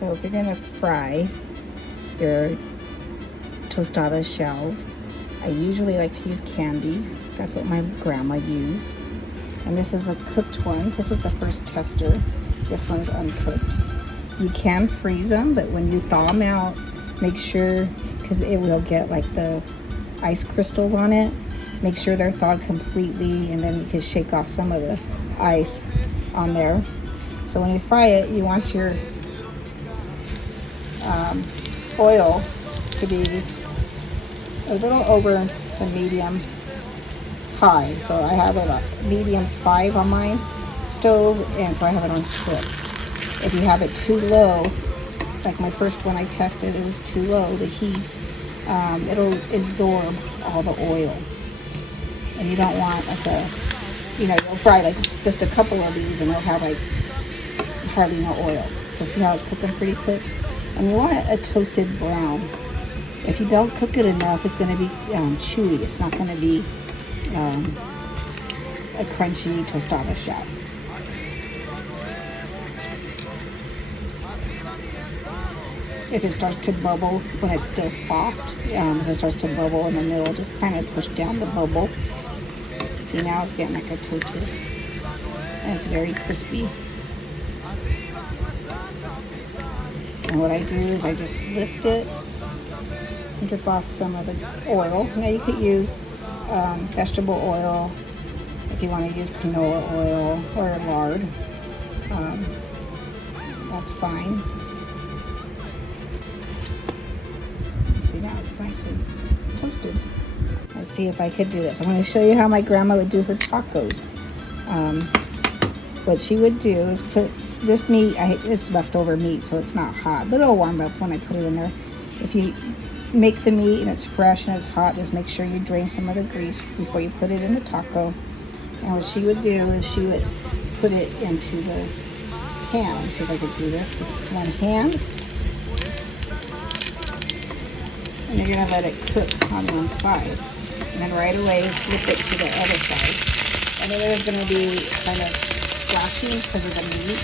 So if you're gonna fry your tostada shells, I usually like to use candies. That's what my grandma used. And this is a cooked one. This was the first tester. This one's uncooked. You can freeze them, but when you thaw them out, make sure, because it will get like the ice crystals on it, make sure they're thawed completely, and then you can shake off some of the ice on there. So when you fry it, you want your oil to be a little over the medium high. So I have it at mediums 5 on my stove, and so I have it on 6. If you have it too low, like my first one I tested, it was too low, the heat, it'll absorb all the oil. And you don't want like you'll fry like just a couple of these and it'll have like hardly no oil. So see how it's cooking pretty quick? And you want a toasted brown. If you don't cook it enough, it's going to be chewy. It's not going to be a crunchy tostada shell. If it starts to bubble when it's still soft, if it starts to bubble in the middle, just kind of push down the bubble. See, now it's getting like a toasted, and it's very crispy. And what I do is I just lift it and drip off some of the oil. Now you could use vegetable oil if you want to use canola oil or lard. That's fine. See, now it's nice and toasted. Let's see if I could do this. I'm going to show you how my grandma would do her tacos. What she would do is put this meat, it's leftover meat, so it's not hot, but it'll warm up when I put it in there. If you make the meat and it's fresh and it's hot, just make sure you drain some of the grease before you put it in the taco. And what she would do is she would put it into the pan. Let's see if I could do this with one hand. And you're going to let it cook on one side. And then right away, flip it to the other side. And then there's going to be kind of splashy because of the meat.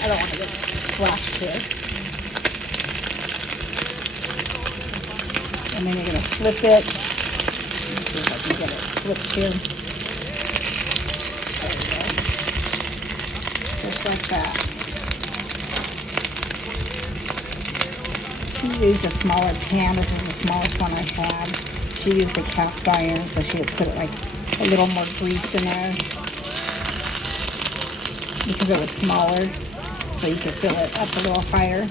I don't want to get splashed here. And then you're going to flip it. Let's see if I can get it flipped here. There we go. Just like that. She used a smaller pan. This is the smallest one I had. She used a cast iron, so she would put it like a little more grease in there because it was smaller, so you could fill it up a little higher. And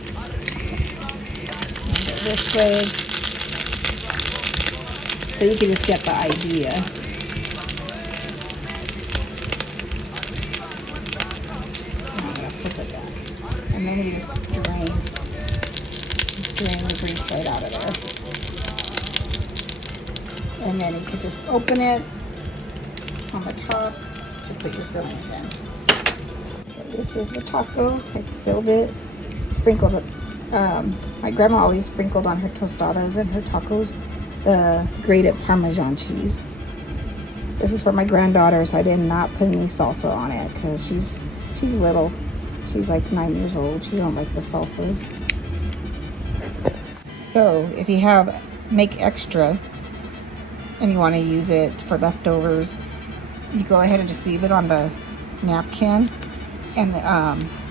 go this way, so you can just get the idea. I'm gonna flip it back, and then you just drain the grease right out of there. And then you could just open it on the top to put your fillings in. So this is the taco. I filled it, sprinkled it. My grandma always sprinkled on her tostadas and her tacos the grated Parmesan cheese. This is for my granddaughter, so I did not put any salsa on it because she's little. She's like 9 years old. She don't like the salsas. So if you make extra and you want to use it for leftovers, you go ahead and just leave it on the napkin and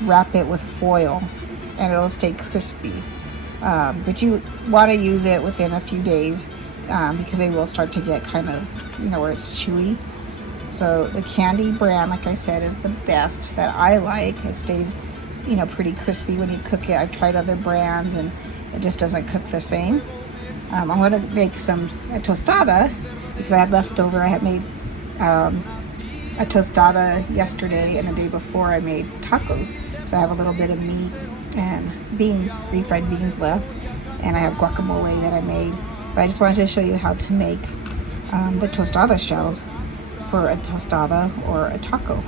wrap it with foil, and it'll stay crispy. But you want to use it within a few days because they will start to get kind of, where it's chewy. So the candy brand, like I said, is the best that I like. It stays, pretty crispy when you cook it. I've tried other brands and it just doesn't cook the same. I'm going to make a tostada because I had leftover. I had made a tostada yesterday, and the day before I made tacos. So I have a little bit of meat and beans, refried beans left, and I have guacamole that I made. But I just wanted to show you how to make the tostada shells for a tostada or a taco.